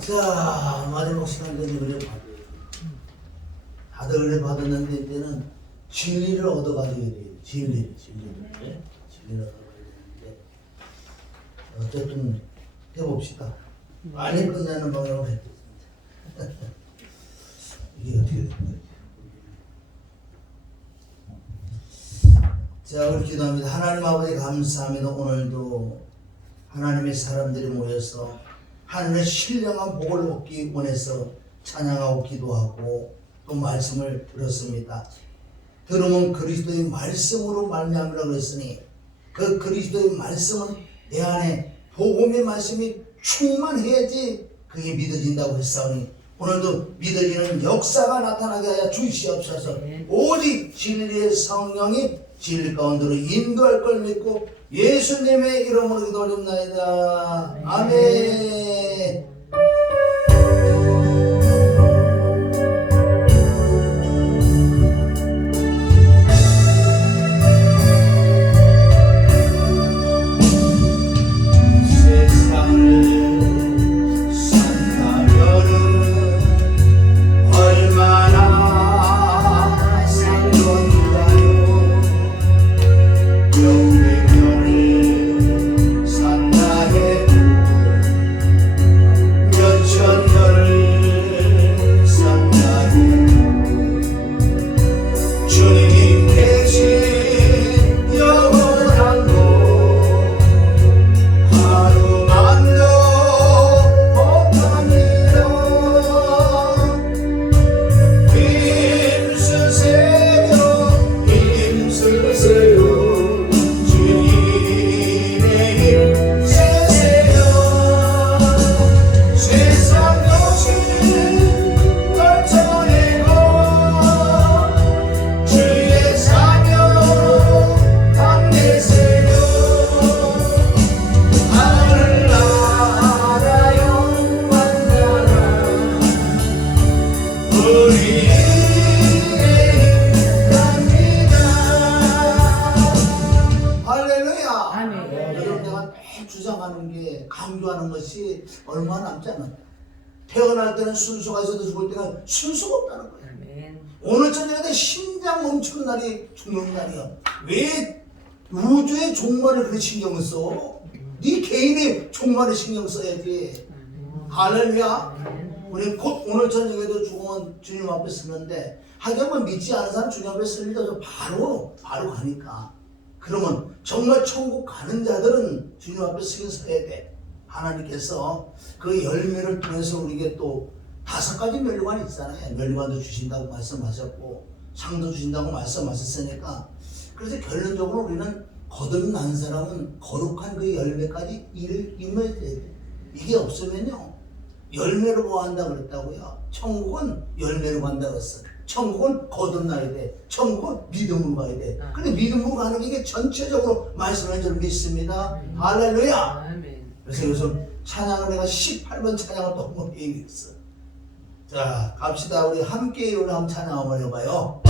자, 마지막 시간 전에 은혜 받아요. 다들 은혜 받았는데 이제는 진리를 얻어가져야 돼요. 진리를 얻어가야 되는데 어쨌든 해봅시다. 많이 끝나는 방향으로 했습니다. 이게 어떻게 된 거예요? 자, 우리 기도합니다. 하나님 아버지 감사합니다. 오늘도 하나님의 사람들이 모여서 하나님의 신령한 복을 얻기 원해서 찬양하고 기도하고 또 말씀을 들었습니다. 들으면 그리스도의 말씀으로 말미암으라 그랬으니 그 그리스도의 말씀은 내 안에 복음의 말씀이 충만해야지 그게 믿어진다고 했사오니 오늘도 믿어지는 역사가 나타나게 하여 주시옵소서. 오직 진리의 성령이 진리 가운데로 인도할 걸 믿고 예수님의 이름으로 기도드립니다. 아멘. 강조하는 것이 얼마 남지 않았다. 태어날 때는 순수가 있어도 죽을 때는 순수가 없다는 거예요. 오늘 저녁에 심장 멈추는 날이 죽는 날이야. 왜 우주의 종말을 그렇게 신경을 써? 네 개인의 종말을 신경 써야지. 할렐루야. 우리 곧 오늘 저녁에도 죽으면 주님 앞에 서는데 하여간 믿지 않은 사람 주님 앞에 설 리가 바로 가니까. 그러면 정말 천국 가는 자들은 주님 앞에 서야 돼. 하나님께서 그 열매를 통해서 우리에게 또 5가지 멸류관이 있잖아요. 멸류관도 주신다고 말씀하셨고 상도 주신다고 말씀하셨으니까 그래서 결론적으로 우리는 거듭난 사람은 거룩한 그 열매까지 임해야 돼. 이게 없으면요 열매로 구한다 그랬다고요. 천국은 열매로 간다 그랬어. 천국은 거듭나야 돼. 천국은 믿음으로 가야 돼. 근데 믿음으로 가는 게 이게 전체적으로 말씀을 저는 믿습니다. 할렐루야. 그래서 요즘 찬양을 내가 18번 찬양을 또 한번 얘기했어. 자, 갑시다. 우리 함께 오늘 한번 찬양 한번 해봐요.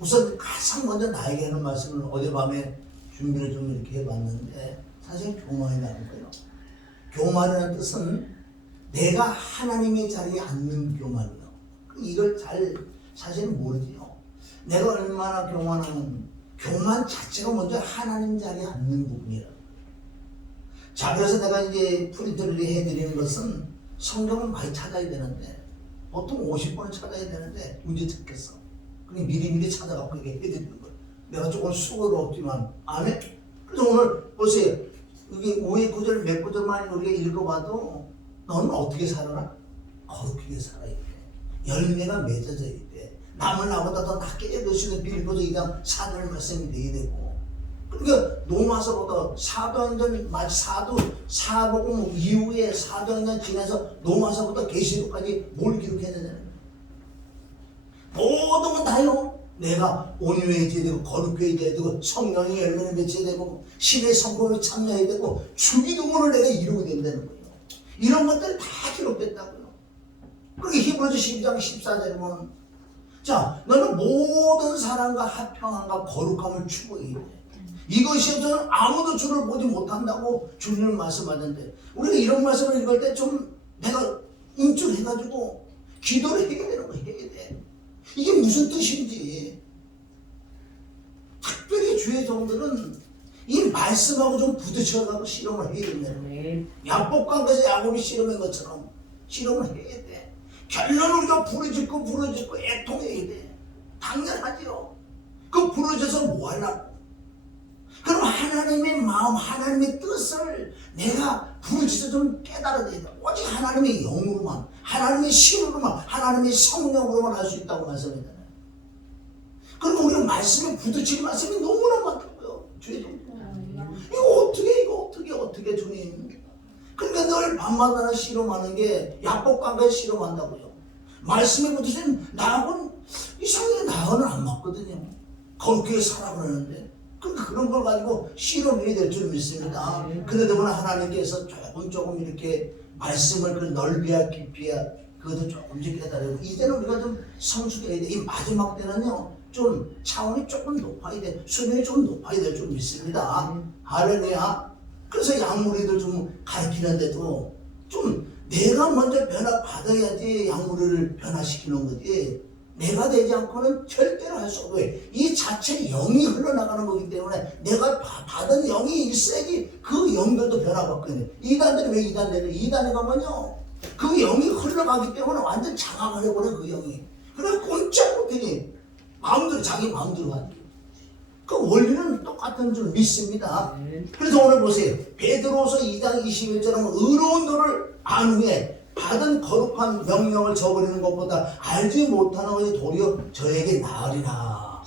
우선 가장 먼저 나에게 하는 말씀을 어젯밤에 준비를 좀 이렇게 해봤는데 사실 교만이라는 거예요. 교만이라는 뜻은 내가 하나님의 자리에 앉는 교만이요. 이걸 잘 사실은 모르지요. 내가 얼마나 교만하면 교만 자체가 먼저 하나님 자리에 앉는 부분이라는 거예요. 자, 그래서 내가 이제 프린트를 해드리는 것은 성경을 많이 찾아야 되는데 보통 50번을 찾아야 되는데 언제 찾겠어? 그냥 미리미리 찾아갖고 이게 해드리는 거예요. 내가 조금 수고롭지만 아멘. 그래서 오늘 보세요. 이게 위에 구절 몇 구절만 우리가 읽어봐도 너는 어떻게 살아라? 거룩하게 살아야 돼. 열매가 맺어져야 돼. 남을 나보다 더 낫게 여기시는 빌보도 2장 4절 말씀이 돼야 되고. 그러니까 노마서보다 사도행전 사복음 이후에 사도행전 지나서 노마서부터 계시록까지 뭘 기록해야 되냐면 모든 건 다요. 내가 온유해져야 되고 거룩해져야 되고 성령의 열매를 맺어야 되고 신의 성품을 참여해야 되고 주기도문을 내가 이루게 된다는 거예요. 이런 것들 다 기록됐다고요. 그렇게 히브리서 12장 14절에 보면 자, 너는 모든 사람과 합평함과 거룩함을 추구해야 돼. 이것이 없어서는 아무도 주를 보지 못한다고 주님은 말씀하던데 우리가 이런 말씀을 읽을 때 좀 내가 움찔해가지고 기도를 해야 되는 거 해야 돼. 이게 무슨 뜻인지. 특별히 주의 종들은 이 말씀하고 좀 부딪혀가고 실험을 해야 된다는 야복과 것이 야곱이 실험한 것처럼 실험을 해야 돼. 결론은 우리가 부르짖고 애통해야 돼. 당연하지요. 그 부르짖어서 뭐 하려고? 그럼 하나님의 마음, 하나님의 뜻을 내가 부르짖어 좀 깨달아야 돼. 오직 하나님의 영으로만, 하나님의 신으로만, 하나님의 성령으로만 할 수 있다고 말씀했잖아요. 그럼 우리가 말씀에 부딪힐 말씀이 너무나 많다고요. 주의 종. 이거 어떻게 주님. 그러니까 늘 밤마다 실험하는 게 야복강가에 실험한다고요. 말씀에 부딪히면 나하고는 이상하게 나하고는 안 맞거든요. 거룩하게 살아 그러는데. 그런 걸 가지고 실험해야 될 줄 믿습니다. 그러다 보니 하나님께서 조금 이렇게 말씀을 그 넓이야 깊이야 그것도 조금씩 깨달아요. 이제는 우리가 좀 성숙해야 돼. 이 마지막 때는요 좀 차원이 조금 높아야 돼. 수명이 좀 높아야 될 줄 믿습니다. 할렐루야. 그래서 양무리들 좀 가르치는데도 좀 내가 먼저 변화받아야지 양무리를 변화시키는 거지. 내가 되지 않고는 절대로 할 수 없어요. 이 자체 영이 흘러나가는 거기 때문에 내가 받은 영이 있어야지 그 영들도 변화받거든요. 이단들이 왜 이단들이? 이단에 가면요 그 영이 흘러가기 때문에 완전 장악을 해버려 그 영이. 그래서 꼼짝 못하니 마음대로 자기 마음대로 하는 그 원리는 똑같은 줄 믿습니다. 그래서 오늘 보세요. 베드로서 2장 21절은 의로운 도를 안 후에 받은 거룩한 명령을 저버리는 것보다 알지 못하는 것이 도리어 저에게 나으리라.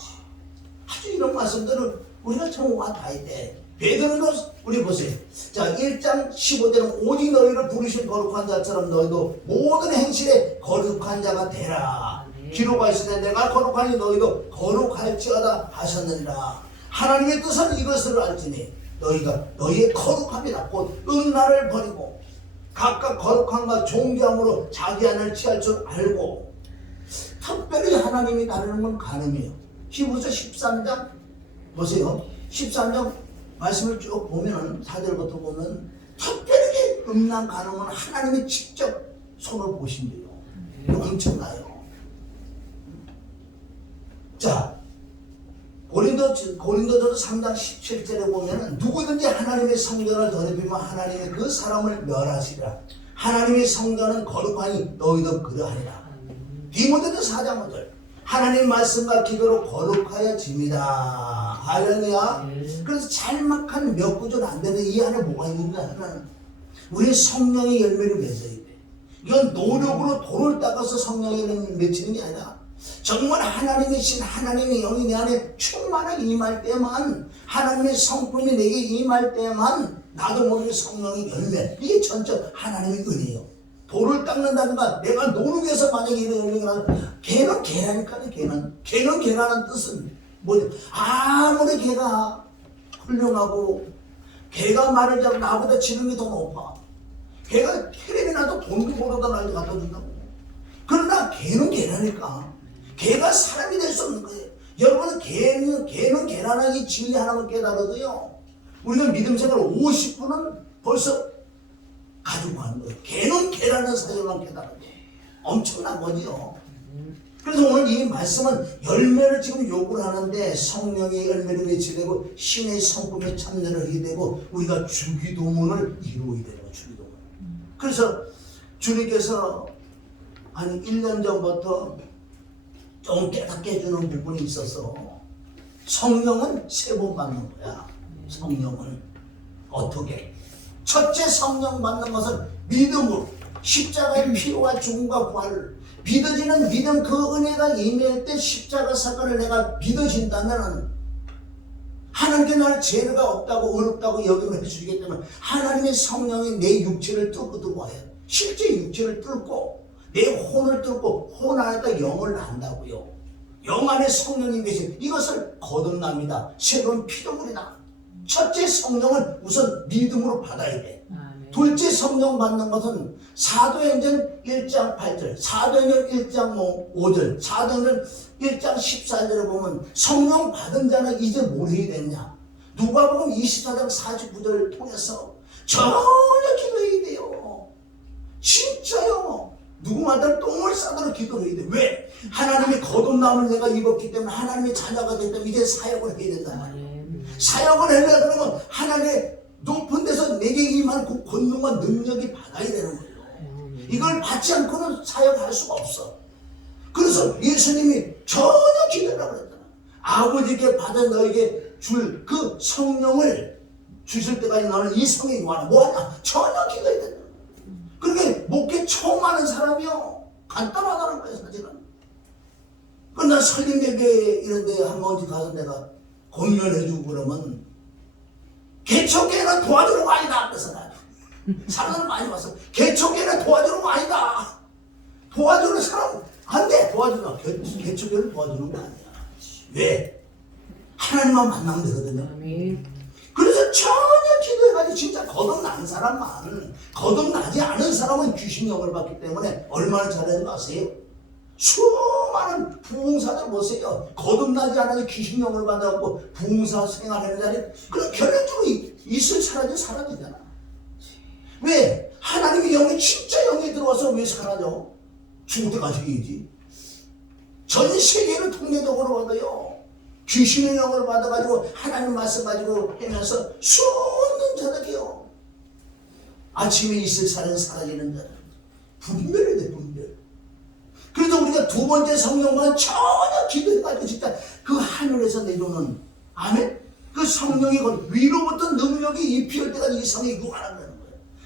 아주 이런 말씀들을 우리가 참 와닿아야 돼. 베드로도 우리 보세요. 자 1장 15절은 오직 너희를 부르신 거룩한 자처럼 너희도 모든 행실에 거룩한 자가 되라. 기록하시되 내가 거룩하니 너희도 거룩할지어다 하셨느니라. 하나님의 뜻은 이것을 알지니 너희가 너희의 거룩함이라 곧 음란을 버리고 각각 거룩함과 존귀함으로 자기 안을 취할 줄 알고. 특별히 하나님이 다루는 건 간음이에요. 히브리서 13장 보세요. 13장 말씀을 쭉 보면 4절부터 보면 특별히 음란 간음은 하나님이 직접 손을 보신대요. 엄청나요. 자 고린도전서 3장 17절에 보면 누구든지 하나님의 성전을 더럽히면 하나님의 그 사람을 멸하시리라. 하나님의 성전은 거룩하니 너희도 그러하리라. 디모데전서 4장 5절 하나님 말씀과 기도로 거룩하여집니다. 할렐루야. 그래서 짤막한 몇 구절 안 되는데 이 안에 뭐가 있는가 하나는 우리 성령의 열매를 맺어야 돼. 이건 노력으로 돌을 닦아서 성령의 열매를 맺히는 게 아니라 정말 하나님이신 하나님의 영이 내 안에 충만하게 임할 때만, 하나님의 성품이 내게 임할 때만 나도 모르게 성령의 열매, 이게 전적 하나님의 은혜예요. 돌을 닦는다든가 내가 노력해서 만약에 이런 열매가 나면 걔는 걔라니까요. 걔는 걔라는 뜻은 뭐냐, 아무리 걔가 훌륭하고 걔가 말을 잡고 나보다 지능이 더 높아, 걔가 텔레비 나도 돈도 벌어다 나를 갖다 준다고. 그러나 걔는 걔라니까. 걔가 사람이 될 수 없는 거예요. 여러분 개는 계란하기 진리 하나만 깨달아도요, 우리가 믿음 생활 50분은 벌써 가지고 가는 거예요. 개는 계란을 사용만 깨달아도 엄청난 거지요. 그래서 오늘 이 말씀은 열매를 지금 요구를 하는데, 성령의 열매를 맺게 되고 신의 성품에 참여를 하게 되고 우리가 주기도문을 이루어야 되는 거예요. 주기도문. 그래서 주님께서 한 1년 전부터 좀 깨닫게 해주는 부분이 있어서, 성령은 3번 받는 거야. 성령은 어떻게? 첫째, 성령 받는 것은 믿음으로, 십자가의 피와 죽음과 부활을 믿어지는 믿음, 그 은혜가 임할 때 십자가 사건을 내가 믿어진다면 하나님께 나를 죄가 없다고 어렵다고 여김을 해주시기 때문에 하나님의 성령이 내 육체를 뚫고 들어와요. 실제 육체를 뚫고 내 혼을 뚫고 혼 안에다 영을 난다고요. 영 안에 성령님 계신, 이것을 거듭납니다. 새로운 피조물이다. 첫째, 성령은 우선 믿음으로 받아야 돼. 둘째, 성령 받는 것은 사도행전 1장 8절, 사도행전 1장 5절, 사도행전 1장 14절에 보면 성령 받은 자는 이제 뭘 해야 되냐? 누가복음 24장 49절을 통해서 전혀 기도해야 돼요. 진짜요. 누구마다 똥을 싸도록 기도해야 돼. 왜? 하나님의 거듭남을 내가 입었기 때문에, 하나님의 자녀가 됐기 때문에 이제 사역을 해야 된단 말이에요. 사역을 하려고 그러면 하나님의 높은 데서 내게 임한 그 권능과 능력이 받아야 되는 거예요. 이걸 받지 않고는 사역할 수가 없어. 그래서 예수님이 전혀 기도하라고 그랬잖아. 아버지께 받아 너에게 줄 그 성령을 주실 때까지 너는 이 성이 뭐하냐? 전혀 기도해야 된다. 그렇게 목회 처음 하는 사람이요, 간단하다는 거예요, 사실은. 그러나 설립예배 이런 데 한 번씩 가서 내가 공연해주고 그러면 개척교회는 도와주는 거 아니다. 그래서 나 사람을 많이 봤어. 개척교회는 도와주는 거 아니다. 도와주는 사람 안 돼. 도와주는 개척교회는 도와주는 거 아니야. 왜? 하나님만 만나면 되거든요. 그래서 전혀 기도해가지고 진짜 거듭난 사람만, 거듭나지 않은 사람은 귀신 영을 받기 때문에 얼마나 잘하는 거 아세요? 수많은 부흥사들 보세요. 거듭나지 않아서 귀신 영을 받아갖고 부흥사 생활하는 자리, 그럼 결론적으로 있을 사라지잖아. 왜? 하나님의 영이 진짜 영이 들어와서 왜 사라져? 죽을 때까지 이지. 전 세계를 통례적으로 받아요. 귀신의 영을 받아가지고 하나님 말씀 가지고 하면서 수없는 자들이요. 아침에 있을 사람은 사라지는 자들. 분별해야 돼, 분별. 그래서 우리가 두 번째 성령과는 전혀 기도해가지고 진짜 그 하늘에서 내려오는, 아멘? 그 성령이 위로부터 능력이 입힐 때까지 이 성이 유한하는 거예요.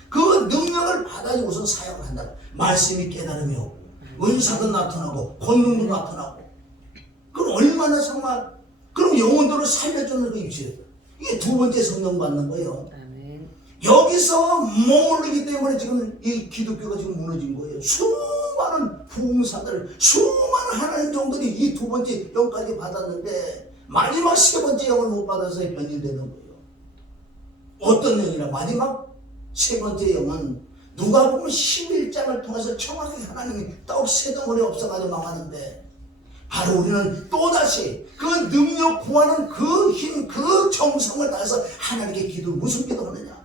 그 능력을 받아야지 우선 사역을 한다. 말씀이 깨달음이 오고, 은사도 나타나고, 권능도 나타나고. 그럼 얼마나 정말, 그럼 영혼들을 살려주는 그 입시예요. 이게 두 번째 성령 받는 거예요. 여기서 머무르기 때문에 지금 이 기독교가 지금 무너진 거예요. 수많은 부흥사들, 수많은 하나님 종들이 이 두 번째 영까지 받았는데 마지막 세 번째 영을 못 받아서 변질되는 거예요. 어떤 영이라? 마지막 세 번째 영은 누가 보면 11장을 통해서 정확히 하나님이 떡 세 덩어리 없어가지고 망하는데, 바로 우리는 또다시 그 능력 구하는 그 힘, 그 정성을 다해서 하나님께 기도를 무슨 기도하느냐?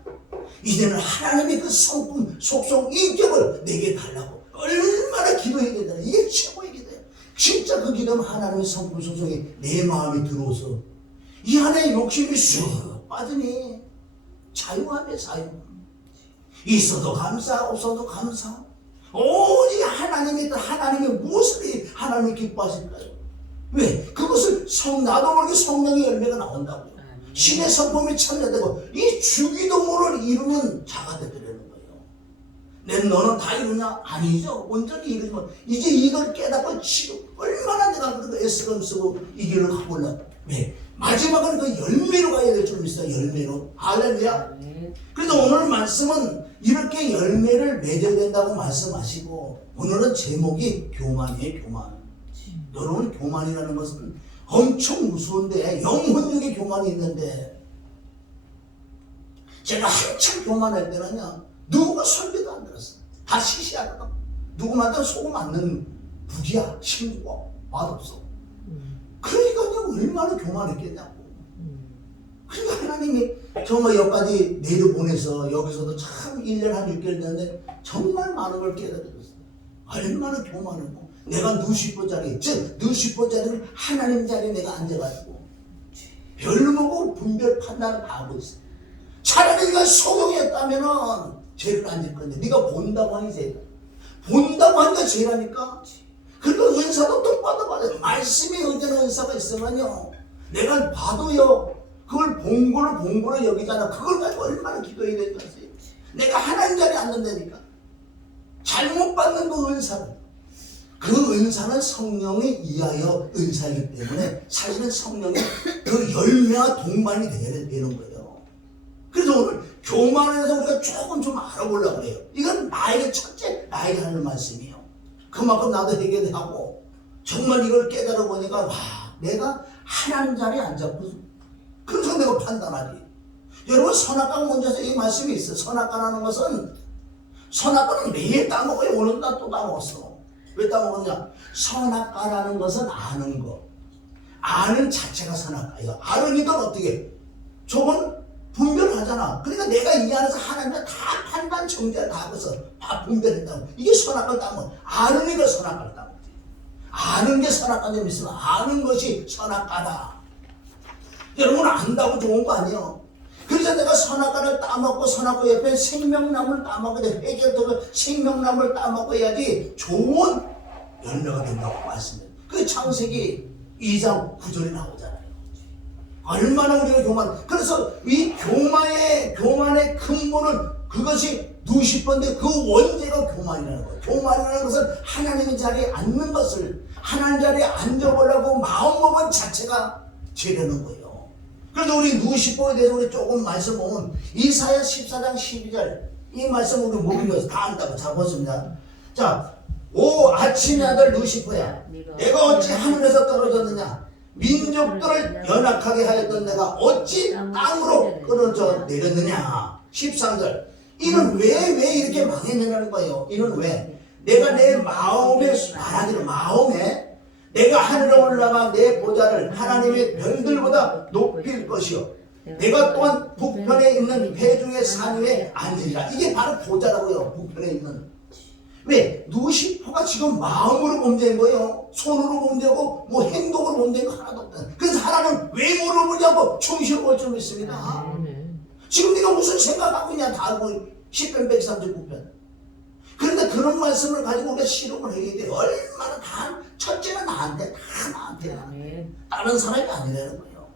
이제는 하나님의 그 성품, 속성, 인격을 내게 달라고 얼마나 기도해야 된다. 이게 최고의 기도예요. 진짜 그 기도는 하나님의 성품, 속성이 내 마음에 들어오서 이 안에 욕심이 쑥 빠지니 자유함의 자유. 있어도 감사, 없어도 감사. 오직 하나님의 무엇을 하나님이 기뻐하실까요? 왜? 그것을 나도 모르게 성령의 열매가 나온다고요. 신의 성품이 참여되고 이 주기도문을 이루는 자가 되려는 거예요. 너는 다 이루냐? 아니죠. 온전히 이루면 이제 이걸 깨닫고 지금 얼마나 내가 그래도 애쓰고 쓰고 이 길을 가보려고. 왜? 마지막은 그 열매로 가야 될 줄 믿어요. 열매로. 할렐루야. 그래서 오늘 말씀은 이렇게 열매를 맺어야 된다고 말씀하시고, 오늘은 제목이 교만이에요. 교만. 여러분, 교만이라는 것은 엄청 무서운데, 영혼력의 교만이 있는데, 제가 한참 교만할 때는요, 누가 설교도 안 들었어. 다 시시하거든. 누구마다 소금 맞는 부지야. 친구가 맛없어. 그러니까요, 얼마나 교만했겠냐고. 그러니까 하나님이 정말 여기까지 내려보내서 여기서도 참 1년 한 6개월 됐는데 정말 많은 걸 깨달았어요. 얼마나 교만하고 내가 누시포 자리, 즉 누시포 자리는 하나님 자리에 내가 앉아가지고 별로 보고 분별 판단을 다 하고 있어. 차라리 네가 소경이었다면은 죄를 안 질 건데 네가 본다고 하니 죄다. 본다고 하니까 죄라니까. 그리고 은사도 똑바로 받아요. 말씀에 의존하는 은사가 있으면요 내가 봐도요 그걸 본거를 여기잖아. 그걸 가지고 얼마나 기도해야 되는 거지. 내가 하나님 자리에 앉는다니까. 잘못 받는 그 은사는, 그 은사는 성령에 의하여 은사이기 때문에 사실은 성령의 그 열매와 동반이 되는 거예요. 그래서 오늘 교만에서 우리가 조금 좀 알아보려고 해요. 이건 나에게 첫째 나에게 하는 말씀이에요. 그만큼 나도 해결하고 정말 이걸 깨달아 보니까 와 내가 하나님 자리에 앉았고 그래서 내가 판단하지. 여러분 선악과가 먼저 이 말씀이 있어요. 선악과라는 것은 선악과는 매일 따먹어요. 오늘도 또 따먹었어. 왜 따먹었냐? 선악과라는 것은 아는 거. 아는 자체가 선악과예요. 아르니까 어떻게? 저건 분별하잖아. 그러니까 내가 이 안에서 하나님과 다 판단 정죄를 다 하고서 다 분별했다고. 이게 선악과를 따먹어. 아르니까 선악과를 따먹지. 아는 게 선악과 좀 있으면 아는 것이 선악과다. 여러분 안다고 좋은 거 아니에요. 그래서 내가 선악과를 따먹고 선악과 옆에 생명나무를 따먹고 회개를 생명나무를 따먹고 해야지 좋은 열매가 된다고 말씀해요. 그 창세기 2장 9절에 나오잖아요. 얼마나 우리가 교만. 그래서 이 교만의 근본은 그것이 누시퍼인데 그 원죄가 교만이라는 거예요. 교만이라는 것은 하나님의 자리에 앉는 것을 하나님 자리에 앉아보려고 마음먹은 자체가 죄라는 거예요. 그래서 우리 누시퍼에 대해서 우리 조금 말씀 보면 이사야 14장 12절 이 말씀 우리 모르면서 다 안다고. 자 보십니다. 자, 오 아침의 아들 누시퍼야 내가 어찌 하늘에서 떨어졌느냐. 민족들을 연약하게 하였던 내가 어찌 땅으로 끊어져 내렸느냐. 13절 이는 왜 이렇게 망했느냐는 거예요. 이는 왜 내가 내 마음에 말하기를 마음에 내가 하늘에 올라가 내 보좌를 하나님의 별들보다 높일 것이요 내가 또한 북편에 있는 회중의 산 위에 앉으리라. 이게 바로 보좌라고요. 북편에 있는. 왜? 누시퍼가 지금 마음으로 범죄한 거예요. 손으로 범죄하고 뭐 행동으로 범죄한 거 하나도 없다. 그래서 하나는 외모를 보냐고 충실을 볼 줄 믿습니다. 지금 네가 무슨 생각하고 있냐 다 알고 10편 139편. 그런데 그런 말씀을 가지고 우리가 실험을 해야 돼. 얼마나 다 첫째는 나한테 다 나한테 다른 사람이 아니라는 거예요.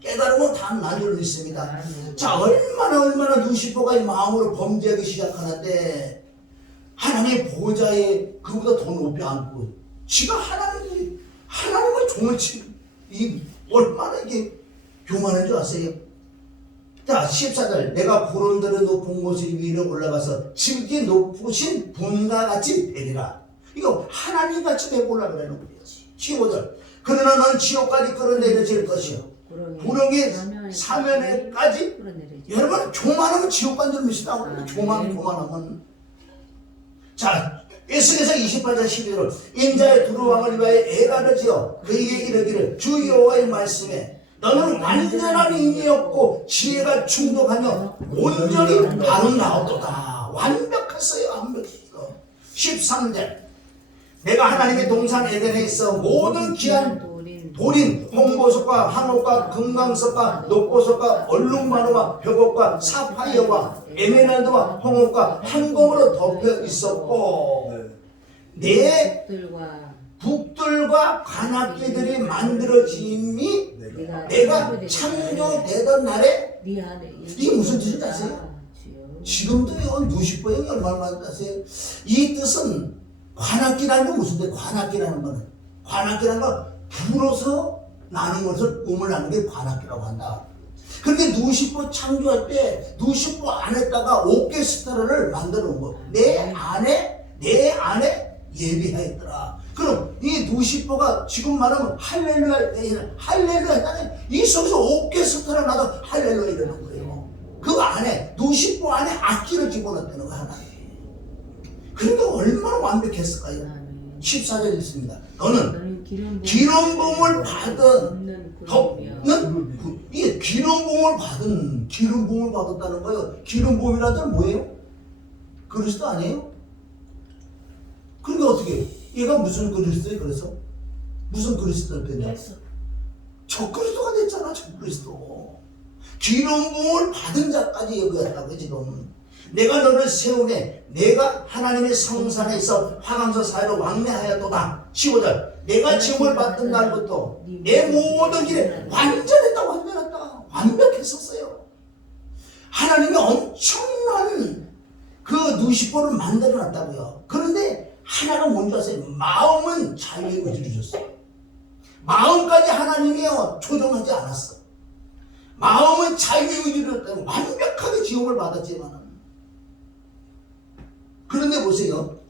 깨달으면 다 나를 믿습니다. 자 얼마나 누시퍼가 이 마음으로 범죄하기 시작하는데 하나님의 보좌에 그보다 더 높이 앉고 지가 하나님의 종을 치고 이 얼마나 이게 교만한 줄 아세요? 자 14절 내가 구름들의 높은 곳 위로 올라가서 지극히 높으신 분과 같이 되리라. 이거 하나님 같이 되고라 그러는 거예요. 15절 그러나 너는 지옥까지 끌어내려질 것이요 구렁이 사면에까지. 여러분 교만하면 지옥 간 줄 믿으시다고. 교만하면. 자 에스겔서 28장 11절 인자의 두루왕을 위하여 애가를 지어 그에게 이르기를 주 여호와의 말씀에 너는 완전한 인이 없고 지혜가 충족하며 온전히 아름다웠도다. 완벽했어요. 완벽했어. 13절 내가 하나님의 동산 에덴에 있어 모든 귀한 돌인 홍보석과 한옥과 금강석과 녹보석과 얼룩마루와 벽옥과 사파이어와 에메랄드와 홍옥과 한공으로 덮여 있었고 내 북들과 관악기들이 만들어짐이 내가 창조되던 날에. 이게 무슨 뜻인지 아세요? 지금도요 누시퍼형이 얼마나 많은지 아세요? 이 뜻은 관악기라는 건 무슨 뜻? 관악기라는 건 불어서 나는 것을 꿈을 나는 게 관악기라고 한다. 그런데 누시퍼 창조할 때 누시퍼 안에다가 오케스트라를 만들어 놓은 거. 내 안에 예비하였더라. 그럼 이 누시퍼가 지금 말하면 할렐루야 이 속에서 오케스트라 나도 할렐루야 이러는 거예요. 그 안에 누시퍼 안에 악기를 집어넣었다는 거 하나. 그러니까 얼마나 완벽했을까요? 14절 있습니다. 너는 기름 부음을 받은 덮는 이게 기름 부음을 받았다는 거예요. 기름 부음이라는 뭐예요? 그리스도 아니에요? 그러니까 어떻게 얘가 무슨 그리스도예요? 그래서 무슨 그리스도를 뺐냐? 적그리스도가 됐잖아. 적그리스도. 기름 부음을 받은 자까지 얘기했다고 지금. 내가 너를 세우매 내가 하나님의 성산에서 화강서 사이로 왕래하였도다. 15절 내가 지음을 받던 날부터 내 모든 길에 완전했다. 완벽했었어요. 하나님이 엄청난 그 누시포를 만들어놨다고요. 그런데 하나가 뭔지 아세요? 마음은 자유의 의지를 주셨어요. 마음까지 하나님이 조정하지 않았어. 마음은 자유의 의지를 줬다고 완벽하게 지음을 받았지만, 그런데 보세요.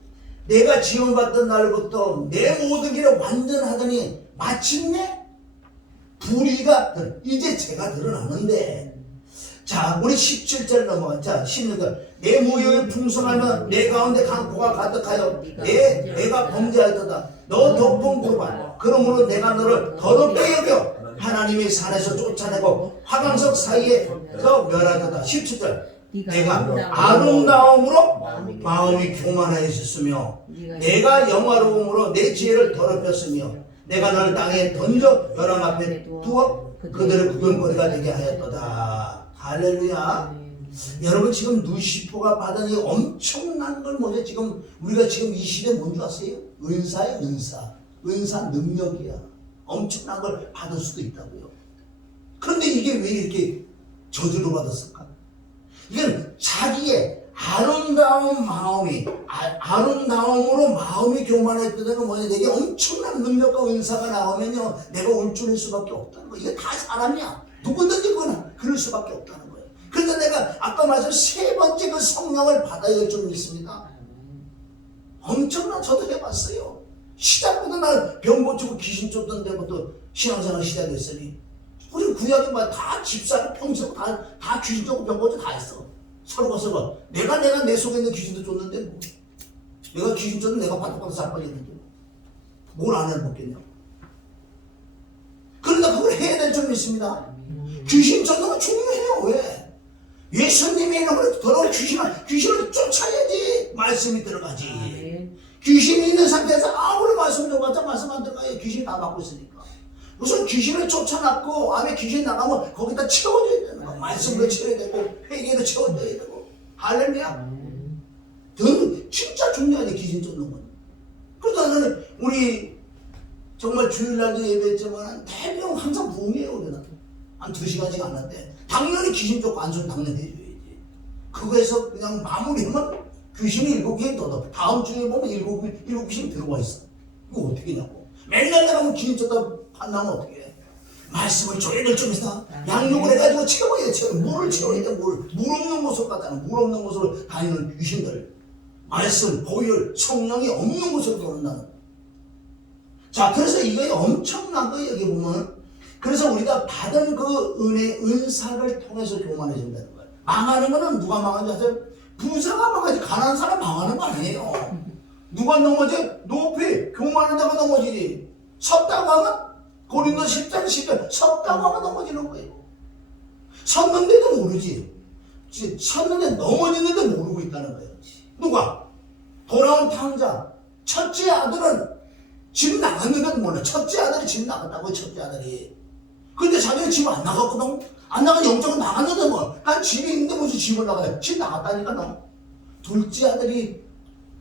내가 지원받던 날부터 내 모든 길을 완전하더니 마침내 불의가 이제 제가 드러나는데, 자 우리 17절 넘어가. 자 16절 내 모욕이 풍성하면 내 가운데 강포가 가득하여 내가 범죄하였도다. 너 덮은 구르바 그러므로 내가 너를 더럽게 여겨 하나님의 산에서 쫓아내고 화강석 사이에서 멸하였도다. 17절 내가 아름다움으로 마음이 교만하여 있었으며 내가 영화로움으로 내 지혜를 더럽혔으며 내가 너를 땅에 던져 벼랑 앞에 두어 그들의 구경거리가 되게 하였도다. 할렐루야. 여러분 지금 누시포가 받은 이 엄청난 걸 뭐죠? 지금 우리가 지금 이 시대 뭔지 아세요? 은사예요. 은사 능력이야. 엄청난 걸 받을 수도 있다고요. 그런데 이게 왜 이렇게 저주로 받았을까? 이건 자기의 아름다운 마음이 아름다움으로 마음이 교만했다는 건 뭐냐? 내게 엄청난 능력과 은사가 나오면요 내가 울줄일 수밖에 없다는 거예요. 이게 다 사람이야. 누구든지 그럴 수밖에 없다는 거예요. 그래서 내가 아까 말씀 세 번째 그 성령을 받아야 할 줄 믿습니다. 엄청난 저도 해봤어요. 시작부터 날 병 고치고 귀신 쫓던 데부터 신앙생활 시작했으니 우리 구약에 다 집사를 평생 다 귀신 쫓고 병 고치고 다 했어. 서로가 내가 내 속에 있는 귀신도 쫓는데 뭐 내가 귀신 쫓는 내가 바닥바닥 싹빠졌는데 뭘 안 해먹겠냐. 그러니까 그걸 해야 될 줄 믿습니다. 귀신 쫓는 건 중요해요. 왜? 예수님이 이놈을 더러운 귀신을 쫓아야지 말씀이 들어가지. 귀신이 있는 상태에서 아무리 말씀 줘봤자 말씀 안 들어가요. 귀신이 다 받고 있으니까. 우선 귀신을 쫓아놨고 안에 귀신 나가면 거기다 채워줘야 되는 거야. 말씀으로 채워야 되고 회개로 채워줘야 되고. 할렐루야. 진짜 중요하네 귀신 쫓는 건. 그러다 나는 우리 정말 주일날도 예배했지만 대부분 항상 부흥이에요. 우리는 한 2시간씩 안 하는데 당연히 귀신 쫓고 안수는 당연히 해줘야지. 그거에서 그냥 마무리하면 귀신이 7개인 더 다음 주에 보면 7 귀신이 들어와 있어. 이거 어떻게 하냐고. 맨날 내가 귀신 쫓다 판나면 어떻게 해. 말씀을 줘야 될 좀 있어. 양육을 해가지고 채워야 돼. 물을 채워야 돼. 물 없는 곳으로 갔다는 물 없는 곳으로 다니는 귀신들. 말씀, 보혈, 성령이 없는 곳으로 도는다는. 자, 그래서 이거 엄청난 거예요. 여기 보면. 그래서 우리가 받은 그 은혜, 은사를 통해서 교만해진다는 거예요. 망하는 거는 누가 망하는지 아세요? 부자가 망하지 가난한 사람 망하는 거 아니에요. 누가 넘어져? 높이 교만한 자가 넘어지지. 섰다고 하면 고린도 10장 10절 섰다고 하면 넘어지는 거예요. 섰는데도 모르지. 섰는데 넘어지는데 모르고 있다는 거예요. 누가? 돌아온 탕자. 첫째 아들은 집 나갔는데도 몰라. 첫째 아들이 집 나갔다고. 첫째 아들이. 근데 자기는 집 안 나갔거든. 안 나간 영적은 나갔는데 뭐. 난 집이 있는데 무슨 집을 나가요. 집 나갔다니까 너. 둘째 아들이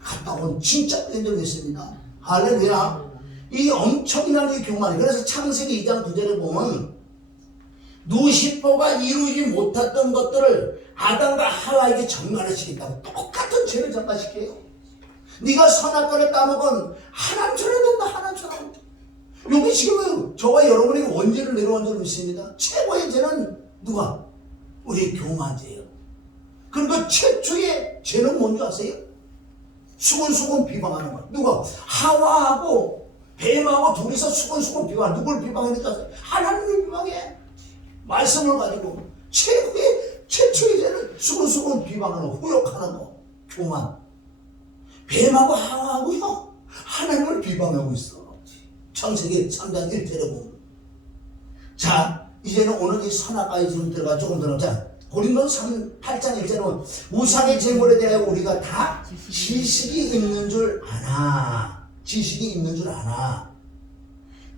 갔다 온 진짜 된 적이 있습니다. 할렐루야. 이 엄청난 이 교만이. 그래서 창세기 2장 9절에 보면 누시포가 이루지 못했던 것들을 아담과 하와에게 전가를 시켰다고. 똑같은 죄를 전가시켜요. 네가 선악과를 따먹은 하나님처럼 된다. 하나님처럼. 여기 지금 저와 여러분에게 원죄를 내려온 줄 믿습니다. 최고의 죄는 누가? 우리 교만죄예요. 그리고 최초의 죄는 뭔지 아세요? 수근수근 비방하는 거야. 누가? 하와하고 뱀하고 둘이서 수근수근 비방. 누굴 비방했는지 아세요? 하나님을 비방해. 말씀을 가지고 최초의 죄는 수근수근 비방하는 거, 후욕하는 거, 교만. 뱀하고 하와하고요. 하나님을 비방하고 있어. 창세기 3장 1절에 보면. 자, 이제는 오늘 이 선악과에 지금 들어가 조금 들어가자. 고린도서 8장 1절에 보면 우상의 제물에 대하여 우리가 다 지식이 있는 줄 아나. 지식이 있는 줄 아나.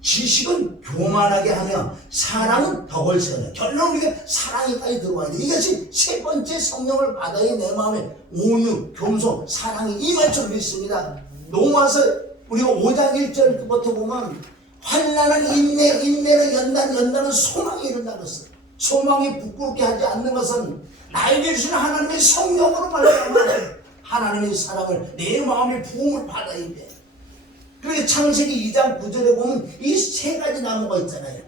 지식은 교만하게 하며 사랑은 덕을 세우며. 결론 우리가 사랑이까지 들어와야 돼. 이것이 세 번째 성령을 받아야 내 마음에 온유, 겸손, 사랑이 임할 줄 믿습니다. 로마서 우리가 5장 1절부터 보면 환난은 인내, 인내는 연단, 연단은 소망이 이룬다 그랬어. 소망이 부끄럽게 하지 않는 것은 나에게 주시는 하나님의 성령으로 말미암아 하나님의 사랑을 내 마음의 부흥을 받아야 돼. 그러니까 창세기 2장 9절에 보면 이 세 가지 나무가 있잖아요.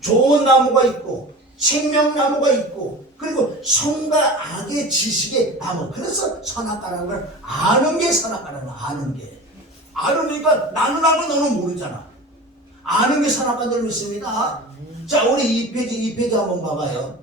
좋은 나무가 있고 생명나무가 있고 그리고 선과 악의 지식의 나무. 그래서 선악과라는 걸 아는 게 선악과라는 거. 아는 게. 아르니까 나는 알고 너는 모르잖아. 아는 게 선악과인 줄 믿습니다. 자, 우리 2페이지 한번 봐봐요.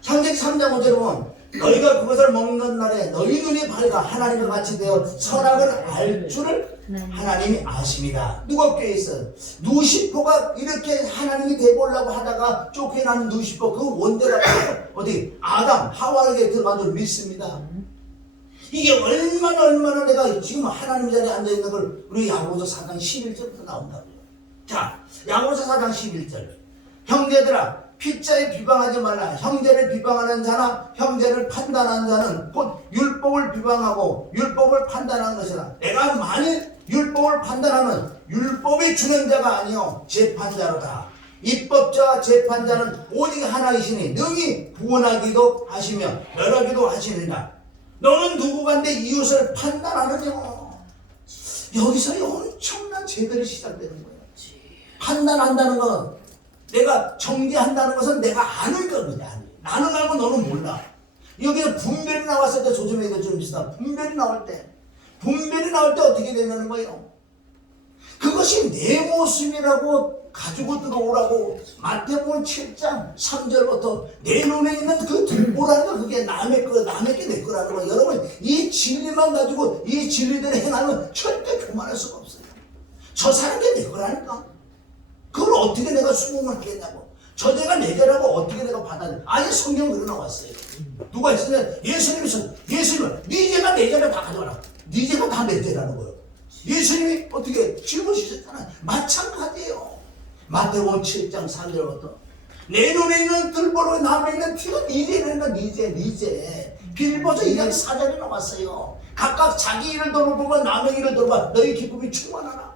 창세기 3장 5절에 보면 너희가 그것을 먹는 날에 너희 눈이 밝아 하나님과 같이 되어 선악을 알 줄을 하나님이 아십니다. 누가 꽤 있어요? 누시포가 이렇게 하나님이 되보려고 하다가 쫓겨난 누시포 그 원대가 어디 아담 하와에게 들어간 줄 믿습니다. 이게 얼마나 내가 지금 하나님 자리에 앉아있는 걸 우리 야고보서 4장 11절부터 나온다고요. 자, 야고보서 4장 11절. 형제들아 피자에 비방하지 말라. 형제를 비방하는 자나 형제를 판단하는 자는 곧 율법을 비방하고 율법을 판단하는 것이라. 내가 만일 율법을 판단하면 율법이 주는 자가 아니요 재판자로다. 입법자와 재판자는 오직 하나이시니 능히 구원하기도 하시며 멸하기도 하시느니라. 너는 누구간데 이웃을 판단하느냐. 여기서 엄청난 죄들이 시작되는 거예요. 판단한다는 건 내가 정죄한다는 것은 내가 아는 거거든요. 나는 알고 너는 몰라. 여기서 분별이 나왔을 때 조심해야 될 줄 믿습니다. 분별이 나올 때 어떻게 되는 거예요? 그것이 내 모습이라고 가지고 들어오라고. 마태복음 7장 3절부터 내 눈에 있는 그 들보라는 거 그게 남의 게 내 거라는 거예요. 여러분 이 진리만 가지고 이 진리대로 행하면 절대 교만할 수가 없어요. 저 사는 게 내 거라니까. 그걸 어떻게 내가 수긍을 하겠냐고. 저 죄가 내 죄라고 어떻게 내가 받아들여. 아예 성경 그러 나왔어요. 누가 했으면 예수님은 네 죄가 내 죄를 다 가져가라. 네 죄가 다 내 죄라는 거예요. 예수님이 어떻게 짊어지셨잖아요. 마찬가지예요. 마태복음 7장 3절부터 내 눈에 있는 들보로 남에 있는 피가 네 죄라니까. 네 죄. 빌보서 2장 4절에 나왔어요. 각각 자기 일을 돌아보고 남의 일을 돌아봐 너희 기쁨이 충만하라.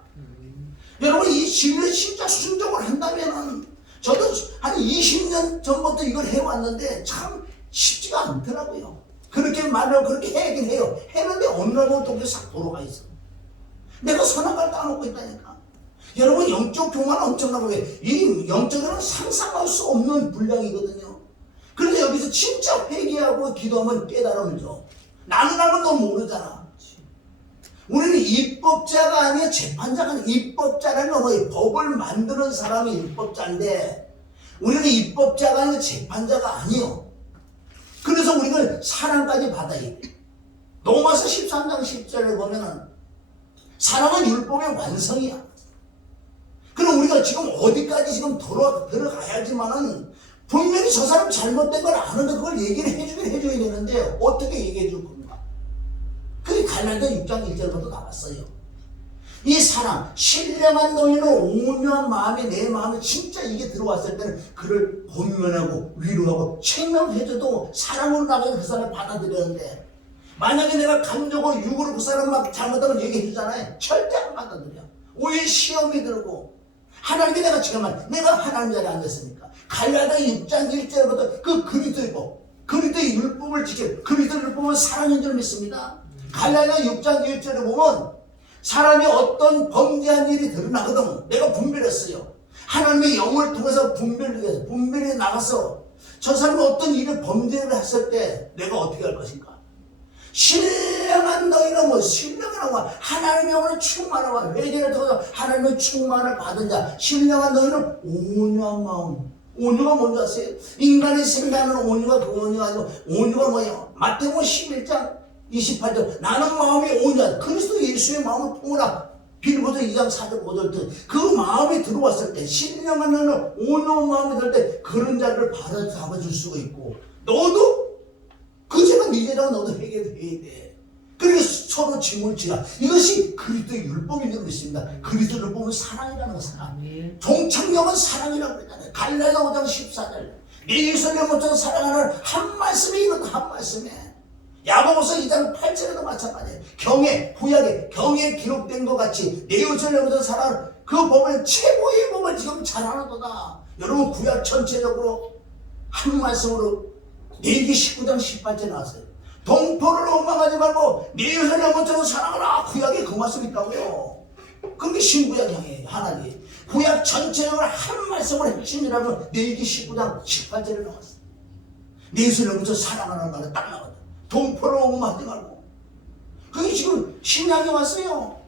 여러분 이 진리를 진짜 순종을 한다면은 저도 한 20년 전부터 이걸 해왔는데 참 쉽지가 않더라고요. 그렇게 말하고 그렇게 해야긴 해요. 했는데 어느 날부터 싹 돌아가 있어. 내가 선악을 따먹고 있다니까. 여러분 영적 교만은 엄청나고 이 영적으로는 상상할 수 없는 분량이거든요. 그런데 여기서 진짜 회개하고 기도하면 깨달음을 줘. 나는 알고 너 모르잖아. 우리는 입법자가 아니야 재판자가 아니야. 입법자라는 건 뭐예요? 법을 만드는 사람이 입법자인데 우리는 입법자가 아니라 재판자가 아니요. 그래서 우리는 사랑까지 받아야 돼. 로마서 13장 10절에 보면은 사랑은 율법의 완성이야. 그럼 우리가 지금 어디까지 지금 들어가야지만은 분명히 저 사람 잘못된 걸 아는데 그걸 얘기를 해줘야 되는데 어떻게 얘기해 줄 겁니까? 그게 갈라디아 6장 1절부터 나왔어요. 이 사랑, 신령한 너희는 온유한 마음이 내 마음에 진짜 이게 들어왔을 때는 그를 권면하고 위로하고 책망해줘도 사랑으로 나가서 그 사람을 받아들였는데 만약에 내가 감정으로 육으로 그 사람 막 잘못하면 얘기해 주잖아요. 절대 안 받아들여. 오히려 시험이 들고 하나님께 내가 지금만 내가 하나님 자리에 앉았으니까 갈라디아 6장 1절부터 그 그리스도의 율법을 지켜 그리스도의 율법은 사랑인 줄 믿습니다. 갈라디아 6장 1절에 보면 사람이 어떤 범죄한 일이 드러나거든. 내가 분별했어요. 하나님의 영을 통해서 분별이 나가서 저 사람이 어떤 일을 범죄를 했을 때 내가 어떻게 할 것인가. 신령한 너희는 신령이라고 하나님의 영으로 충만하고 회개를 통해서 하나님의 충만을 받은 자. 신령한 너희는 온유한 마음. 온유가 뭔지 아세요? 인간이 생각하는 온유가 그 온유가 아니고 온유가 뭐예요? 마태복음 11장 28절 나는 마음이 온유하다. 그리스도 예수의 마음을 품으라. 빌보드 2장 4절 5절 그 마음이 들어왔을 때 신령하는 온유한 마음이 들 때 그런 자를 바로 잡아줄 수가 있고 너도 그 죄가 네 죄라고 너도 해결해야 돼. 그래서 서로 짐을 지라. 이것이 그리스도의 율법이 되고 있습니다. 그리스도 율법은 사랑이라는 거 사랑. 종착역은 사랑이라고 그러잖아요. 갈라디아 5장 14절 내 예수를 먼저 사랑하는 한 말씀이 이것도 한 말씀에 야고보서 2장 8절에도 마찬가지예요. 경에 구약에 경에 기록된 것 같이 내 예수를 먼저 사랑하는 그 법을 최고의 법을 지금 잘하는도다. 여러분 구약 전체적으로 한 말씀으로 레위기 19장 18절에 나왔어요. 동포를 원망하지 말고 내 예수를 먼저 사랑하라. 구약에 그 말씀이 있다고요. 그게 신구약이에요. 하나님 구약 전체적으로 한 말씀을 핵심이라면 레위기 19장 18절에 나왔어요. 내 예수를 먼저 사랑하라는 말에 딱 나왔어요. 동포를 원망하지 말고. 그게 지금 신약에 왔어요.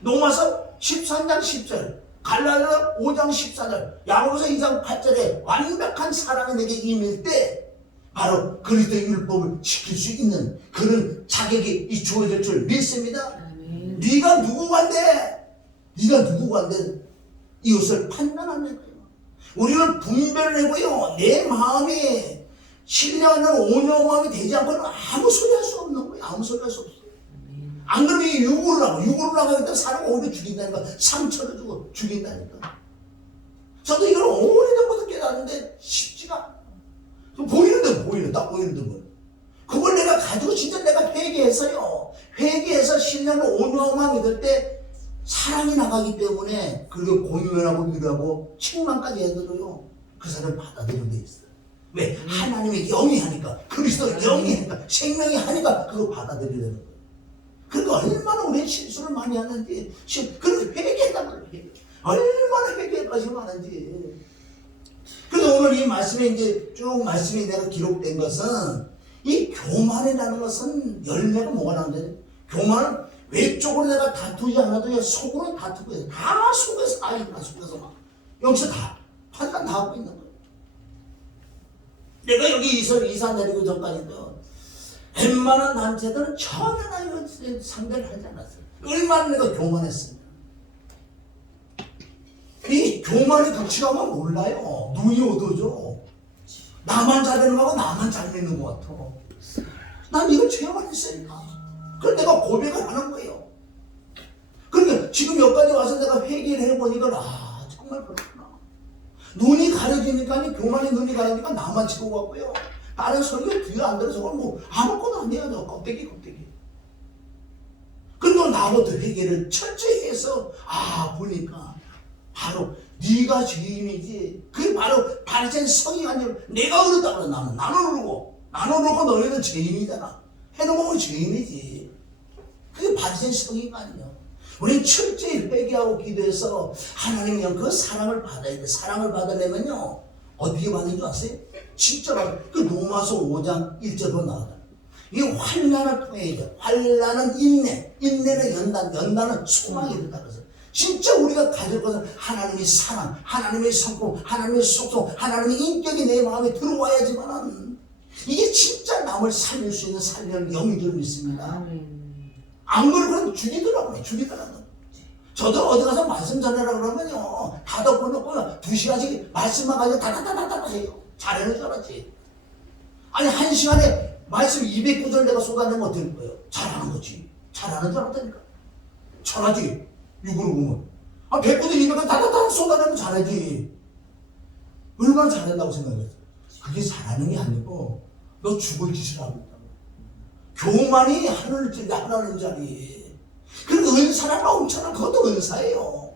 로마서 13장 10절 갈라디아 5장 14절 야고보서 2장 8절에 완벽한 사랑이 내게 임할 때 바로 그리스도의 율법을 지킬 수 있는 그런 자격이 이 주어질 줄 믿습니다. 네가 누구간데 이것을 판단하는 거예요. 우리는 분별을 해고요. 내 마음이 신령하는 온유한 마음이 되지 않고는 아무 소리 할 수 없는 거예요. 아무 소리 할 수 없어요. 안 그러면 육으로 나가니까 사람 오히려 죽인다니까. 상처를 주고 죽인다니까. 저도 이걸 오래전부터 깨달았는데 쉽지가 않아요. 딱 보이는 데 그걸 내가 가지고 진짜 내가 회개해서요. 회개해서 신령한 온유한 마음이 들 때 사랑이 나가기 때문에 그리고 공유하고 위로하고 책망까지 해드려요. 그 사람을 받아들이는 데 있어요. 왜? 하나님의 영이 하니까 그리스도의 영이 하니까 생명이 하니까 그거 받아들이려는 거예요. 그러니까 얼마나 우리 실수를 많이 하는지 그렇게 회개했단 말이에요. 얼마나 회개할 것이 많은지. 그래서 오늘 이 말씀에 이제 쭉 말씀이 내가 기록된 것은 이 교만이라는 것은 열매가 뭐가 나오는데 교만은 외적으로 내가 다투지 않아도 속으로 다투고 있어요. 다 속에서 다 있구나. 속에서 막 여기서 다 판단 다 하고 있는 거예요. 내가 여기 이사 내리고 전까지도 웬만한 단체들은 전혀 상대를 하지 않았어요. 얼마나 내가 교만했습니다. 이 교만의 극치감은 몰라요. 눈이 어두워져. 나만 잘되는 거하고 나만 잘 믿는 것 같아. 난 이걸 체험했으니까. 그걸 내가 고백을 하는 거예요. 그러니까 지금 여기까지 와서 내가 회개를 해보니까 정말 그렇구나. 눈이 가려지니까 교만의 눈이 가려지니까 나만 치고 갔고요. 다른 소리가 뒤에 안 들어서 뭐 아무것도 안 해요. 껍데기. 그리고 나부터 회개를 철저히 해서 보니까 바로 네가 죄인이지. 그게 바로 바리새인 성이 아니라 내가 어렸다 그래. 나는 어르고 너희는 죄인이잖아. 해놓으면 죄인이지. 그게 바리새인 성이가 아니야. 우리는 철저히 회개하고 기도해서 하나님의 그 사랑을 받아야 돼. 사랑을 받으려면요 어떻게 받는 줄 아세요? 진짜로 그 로마서 5장 1절로 나오다. 이 환난을 통해야 돼. 환난은 인내는 연단은 소망이 된다 그래서 진짜 우리가 가질 것은 하나님의 사랑, 하나님의 성품, 하나님의 속성, 하나님의 인격이 내 마음에 들어와야지만 이게 진짜 남을 살릴 수 있는 살리는 영인 줄 믿습니다. 안 그러면 죽이더라고요. 저도 어디 가서 말씀 전하라고 그러면요 다 덮어놓고 2시간씩 말씀만 가지고 다다다다다 해요. 잘하는 줄 알았지. 아니 1시간에 말씀 209절 내가 쏟아내면 어떨 거예요? 잘하는 거지. 잘하는 줄 알았다니까. 잘하지. 육으로 보면 100구도 200은 다다다 쏟아내면 잘하지. 얼마나 잘한다고 생각했어. 그게 잘하는 게 아니고 너 죽을 짓을 하고 있다고. 교만이 하늘을 찔다 하나는 자리. 그리고 은사란 엄청난 그것도 은사예요.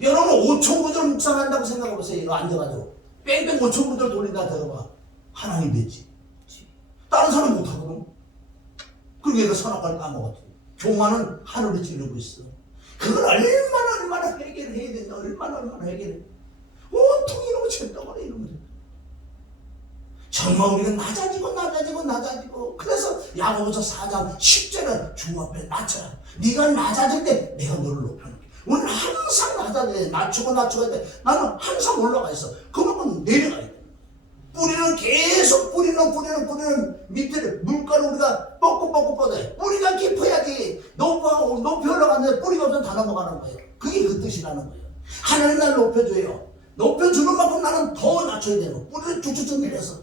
여러분 5천 구절 묵상한다고 생각해보세요. 이거 앉아가지고 뺑뺑 5천 구절 돌린다 들어봐. 하나님 되지. 다른 사람 못하거든. 그리고 얘가 선악과를 까먹었지. 교만은 하늘을 찌르고 있어. 그걸 얼마나 회개를 해야 된다. 얼마나 회개를. 온통 이러고 쳤다고 이러고. 정말 우리는 낮아지고. 그래서 야고보서 4장 10절은 주 앞에 낮춰라. 네가 낮아질 때 내가 너를 높여놓게. 우리는 항상 낮아져야 돼. 낮추고 돼. 나는 항상 올라가 있어. 그러면 내려가야 돼. 뿌리는 계속 뿌리는 밑에를 물가를 우리가 뻗고 뻗어야 돼. 뿌리가 깊어야지. 높이 올라갔는데 뿌리가 없으면 다 넘어가는 거예요. 그게 그 뜻이라는 거예요. 하나님 나를 높여줘요. 높여주는 만큼 나는 더 낮춰야 되고 뿌리를 쭉쭉쭉 내려서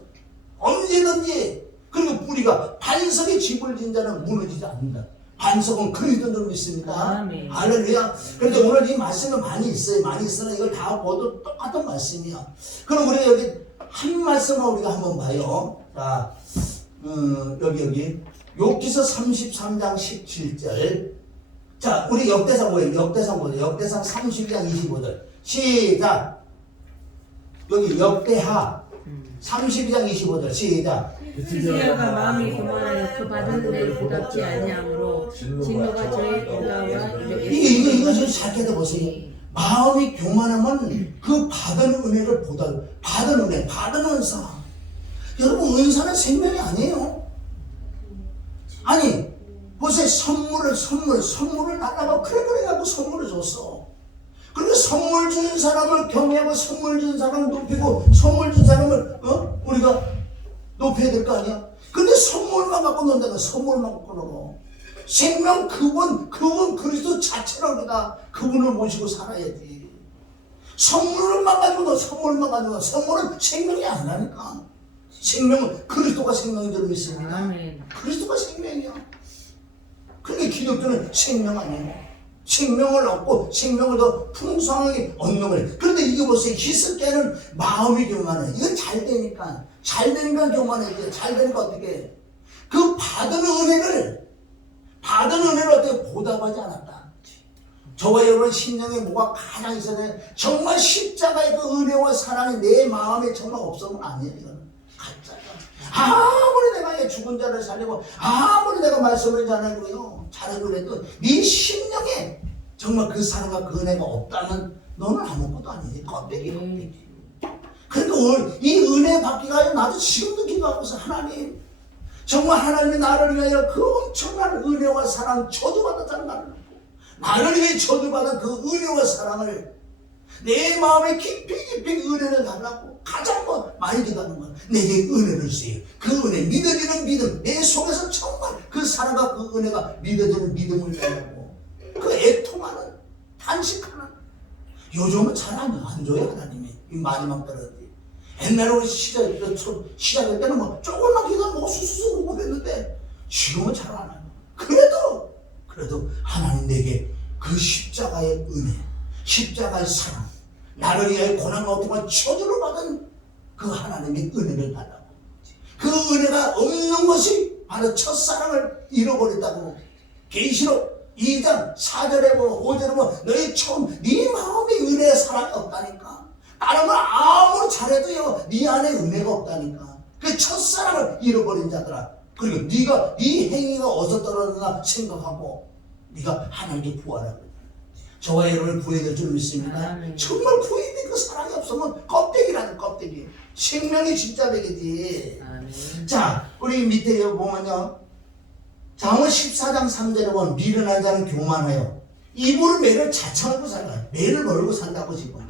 언제든지. 그리고 뿌리가 반석에 집을 진 자는 무너지지 않는다. 반석은 그리스도를 믿습니다. 할렐루야. 그런데 오늘 이 말씀은 많이 있어요. 많이 있으나 이걸 다 보도 똑같은 말씀이야. 그럼 우리가 여기 한 말씀만 우리가 한번 봐요. 자, 여기 욥기서 33장 17절. 자, 우리 역대상 뭐예요? 역대상 뭐예요? 역대상 30장 25절. 시작. 여기 역대하 32장 25절. 시작. 히스기야가 마음이 교만하여 그 받은 은혜를 보답지 아니하므로 진노가 저의 고다와 이거 좀 잘 깨달아보세요. 마음이 교만하면 그 받은 은혜를 받은 은혜, 받은 은사. 여러분, 은사는 생명이 아니에요. 아니, 보세요. 선물을 달라고 그래 갖고 선물을 줬어. 그런데 선물 준 사람을 경외하고 선물 준 사람을 높이고 선물 준 사람을 우리가 높여야 될 거 아니야? 근데 선물만 갖고 논다가 선물만 갖고 놀어. 생명 그분 그리스도 자체로 우리가 그분을 모시고 살아야지. 선물만 가지고 선물은 생명이 아니라니까. 생명은 그리스도가 생명인 줄 믿습니다. 그리스도가 생명이야. 그러니까 기독교는 생명 아니에요. 생명을 얻고 생명을 더 풍성하게 얻는 거예요. 그런데 이게 보세요. 히스기야는 마음이 교만해. 이건 잘 되니까 교만해. 잘 되니까 어떻게 해? 그 받은 은혜를 어떻게 보답하지 않았다. 저와 여러분 심령에 뭐가 가장 있어야 돼? 정말 십자가의 그 은혜와 사랑이 내 마음에 정말 없으면 아니에요. 이거는 가짜야. 아무리 내가 죽은 자를 살리고 아무리 내가 말씀을 잘하고요 해도 네 심령에 정말 그 사랑과 그 은혜가 없다면 너는 아무것도 아니지. 껍데기. 그러니까 오늘 이 은혜 받기가 나도 지금도 기도하고 있어. 하나님, 정말 하나님이 나를 위하여 그 엄청난 은혜와 사랑 저주받았잖아. 나를 위해 저주받은 그 은혜와 사랑을 내 마음에 깊이 은혜를 달라고 가장 많이 기도하는 거야. 내게 은혜를 주세요. 그 은혜, 믿어지는 믿음, 내 속에서 정말 그 사랑과 그 은혜가 믿어지는 믿음을 달라고 그 애통하는 탄식하는. 요즘은 잘 안 줘요. 하나님이 이 마지막 때라지. 옛날에 우리 시작할 때는 뭐 조금만 기도하면 수수수 못했는데 지금은 잘 안 해요. 그래도 하나님 내게 그 십자가의 은혜, 십자가의 사랑, 나를 위하여 고난과 고통과 저주를 받은 그 하나님의 은혜를 달라고. 그 은혜가 없는 것이 바로 첫사랑을 잃어버렸다고. 계시록 2장 4절에 보면 5절에 보면 너희 처음 네 마음에 은혜의 사랑이 없다니까. 다른 걸 아무리 잘해도요 네 안에 은혜가 없다니까. 그 첫사랑을 잃어버린 자들아. 그리고 네 행위가 어디서 떨어졌나 생각하고 네가 하나님께 구하라고. 저와 여러분을 구해야 될 줄 믿습니다. 정말 구해야 돼. 그 사랑이 없으면 껍데기라는 껍데기. 생명이 진짜 되겠지. 자, 우리 밑에 여기 보면요. 잠언 14장 3절에 보면 미련한 자는 교만하여 입으로 매를 자청하고 살아요. 매를 멀고 산다고 지금.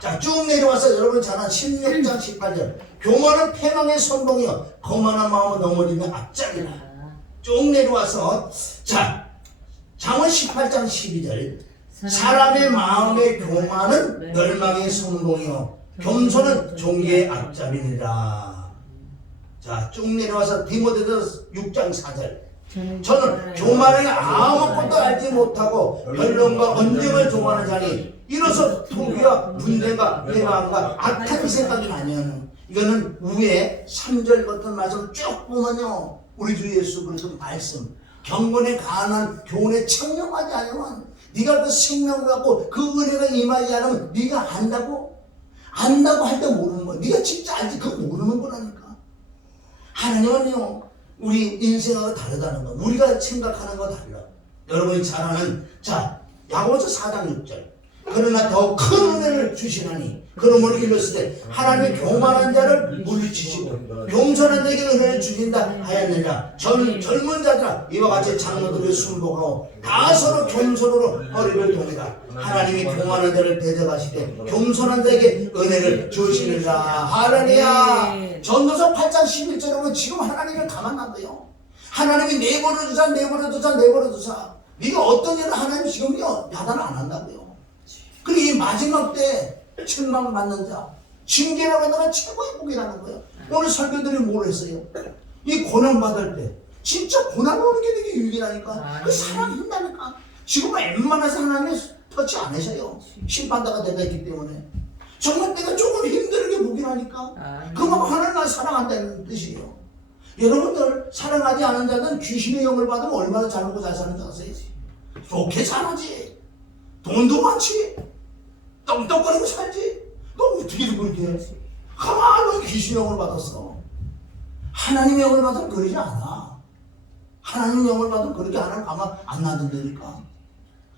자, 쭉 내려와서 여러분 잘 아는 16장 18절. 교만은 패망의 선봉이여 거만한 마음을 넘어지면 악장이라. 쭉 내려와서 자, 잠언 18장 12절. 사람의 마음의 교만은 멸망의 선봉이요 겸손은 종기의 앞잡이니라. 자, 쭉 내려와서 디모데서 6장 4절. 저는 교만을 아무것도 알지 못하고 변론과 언쟁을 좋아하는 자니 이로써 토기와 분쟁과 회방과 악한 생각이 나면. 이거는 위에 3절 같은 말씀 쭉 보면요 우리 주 예수 그리스도 말씀 경건에 가난한 교훈에 청렴하지 않으면 네가 그 생명을 갖고 그 은혜가 임하지 않으면 네가 안다고 할 때 모르는 거야. 네가 진짜 알지 그거 모르는 거라니까. 하나님은요 우리 인생하고 다르다는 거. 우리가 생각하는 거 달라. 여러분이 잘 아는 자 야고보서 4장 6절. 그러나 더 큰 은혜를 주시나니 그러므로 일렀을 때 하나님이 교만한 자를 물리치시고 겸손한 자에게 은혜를 주신다 하였느냐. 젊은 자들아 이와 같이 장로들을 순복하고 다 서로 겸손으로 허리를 동이다. 하나님이 교만한 자를 대적하시되 겸손한 자에게 은혜를 주시느라. 할렐루야. 전도서 8장 11절에 보면 지금 하나님을 가만 놔둬요. 하나님이 내버려두자. 네가 어떤 일을 하나님 지금요 야단 안 한다고요. 그리고 이 마지막 때 책망받는 자, 징계라고 하다가 최고의 복이라는 거예요. 오늘 설교들이 뭘 했어요? 이 고난받을 때 진짜 고난 오는 게 되게 유익이라니까. 그 사람이 힘다니까. 지금은 웬만해서 하나님이 터치 안 하셔요. 심판자가 되어 있기 때문에. 정말 내가 조금 힘들게 보기라니까. 그만큼 하나님 날 사랑한다는 뜻이에요. 여러분들 사랑하지 않은 자는 귀신의 영을 받으면 얼마나 잘 먹고 잘 사는 줄 아세요? 좋게 살아지. 돈도 많지. 떵떵거리고 살지. 너 어떻게 그렇게 해? 가만히 귀신의 영을 받았어. 하나님의 영을 받으면 그러지 않아. 하나님의 영을 받으면 그렇게 안 하면 가만 안 놔둔다니까.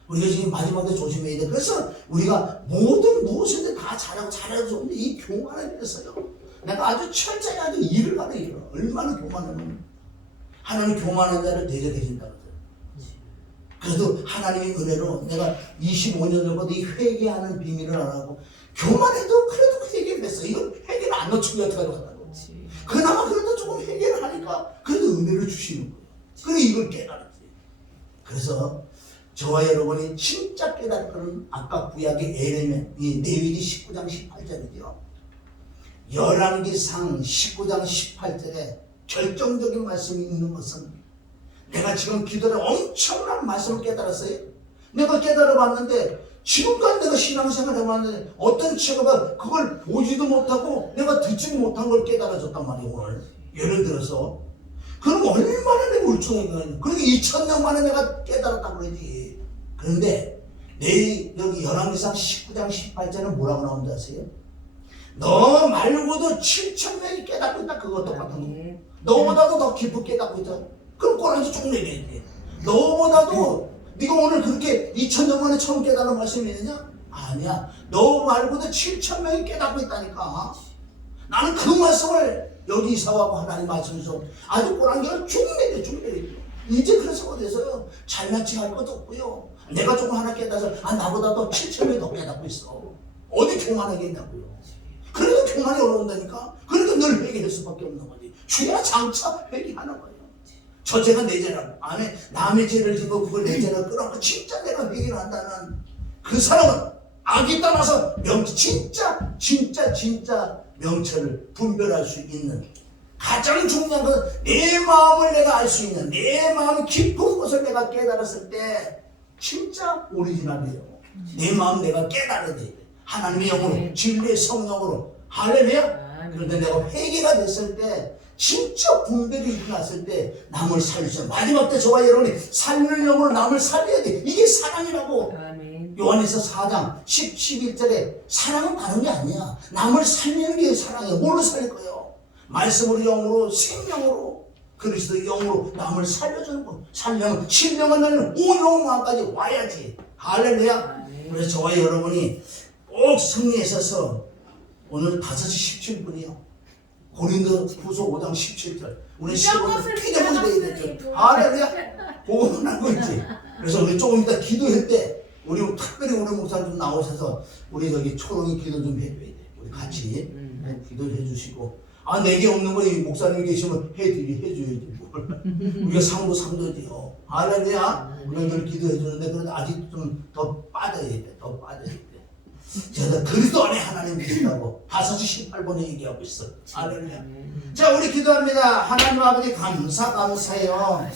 우리가 지금 마지막에 조심해야 돼. 그래서 우리가 모든 무엇인데 다 잘하고 좋은데 이 교만을 위해서요. 내가 아주 철저히 아주 일을 가려 일을. 얼마나 교만하면 하나님 교만한 자를 대적해준다 그러죠. 그래도 하나님의 은혜로 내가 25년 전부터 이 회개하는 비밀을 알아고 교만해도 그래도 회개를 했어. 이건 회개를 안 놓친 게 어떻게 하려고 한다고. 그나마 그래도 조금 회개를 하니까 그래도 은혜를 주시는 거예요. 그래 이걸 깨달았지. 그래서 저와 여러분이 진짜 깨달을 거는 아까 구약의 에레미야 이 레위기 19장 18절이죠. 열왕기상 19장 18절에 결정적인 말씀이 있는 것은 내가 지금 기도를 엄청난 말씀을 깨달았어요. 내가 깨달아봤는데 지금까지 내가 신앙생활 해봤는데 어떤 친구가 그걸 보지도 못하고 내가 듣지도 못한 걸 깨달아줬단 말이에요. 오늘 예를 들어서 그럼 얼마나 내가 울퉁했냐. 그러니까 2000년 만에 내가 깨달았다고 그러지. 그런데 내 여기 열왕기상 19장 18절은 뭐라고 나온지 아세요? 너 말고도 7,000명이 깨닫고 있다. 그거 똑같은 거. 너보다도 더 깊게 깨닫고 있다. 그럼 꼬라지 조금 얘기해야 돼. 너보다도 네가 오늘 그렇게 2000년 만에 처음 깨달은 말씀이 있느냐? 아니야. 너 말고도 7,000명이 깨닫고 있다니까. 나는 그 말씀을 여기 이사하고 하나님 말씀에서 아주 꼬랑지가 쭉 내려. 이제 그래서 어디서요? 잘났지 할 것도 없고요. 내가 조금 하나 깨달아서 나보다 더 7,000명이 더 깨닫고 있어. 어디 교만하겠냐고요. 그래도 교만이 올라온다니까. 그러니까 늘 회개할 수밖에 없는 거지. 주야 장차 회개하는 거예요. 저 죄가 내 죄라고. 안에 남의 죄를 지고 그걸 내 죄라 끌어안고 진짜 내가 회개를 한다는 그 사람은 악이 떠나서 진짜 명철을 분별할 수 있는 가장 중요한 것은 내 마음을 내가 알 수 있는 내 마음 깊은 것을 내가 깨달았을 때 진짜 오리지널이에요. 내 마음 내가 깨달아야 돼. 하나님의 영으로 진리의 성령으로 할렐루야. 그런데 내가 회개가 됐을 때 진짜 분별이 일어났을 때 남을 살리죠. 마지막 때 저와 여러분이 살리는 영으로 남을 살려야 돼. 이게 사랑이라고. 요한에서 4장 11절에 사랑은 다른 게 아니야. 남을 살리는 게 사랑이야. 뭘로 살릴 거예요? 말씀으로 영으로 생명으로 그리스도의 영으로 남을 살려주는 거. 살려면 신령한 날은 온 영마까지 와야지. 할렐루야. 그래서 저와 여러분이 꼭 승리에 있어서 오늘 5시 17분이요. 고린도후서 5장 17절. 우리 시골은 피자분이 돼야 되죠. 할렐루야. 보고만 하고 있지. 그래서 우리 조금 이따 기도할 때 우리 특별히 우리 목사님 좀 나오셔서 우리 저기 초롱이 기도 좀 해줘야 돼. 우리 같이 기도해 주시고. 내게 없는 거 이 목사님 계시면 해줘야지. 우리가 상도 3도지요. 할렐루야. 우리가 늘 기도해 주는데 그래도 아직 좀 더 빠져야 돼. 더 빠져야 돼. 제가 그리스도 안에 하나님 계시다고 5시 18분에 얘기하고 있어. 할렐루야. 자, 우리 기도합니다. 하나님 아버지 감사해요.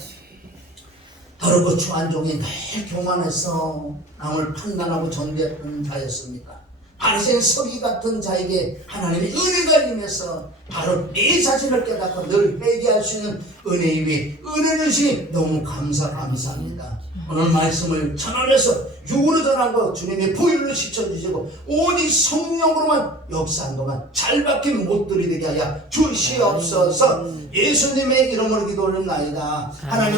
더럽고 추한 종이 늘 교만해서 남을 판단하고 전대했던 자였습니다. 바리새인 서기 같은 자에게 하나님의 은혜가 임해서 바로 내 자신을 깨닫고 늘 회개할 수 있는 은혜 위에 은혜를 주시니 너무 감사합니다. 오늘 말씀을 전하면서 육으로 전한 것 주님의 보혈로 씻어주시고 오직 성령으로만 역사한 것만 잘 박힌 못들이 되게 하여 주시옵소서. 예수님의 이름으로 기도를 나이다. 하나님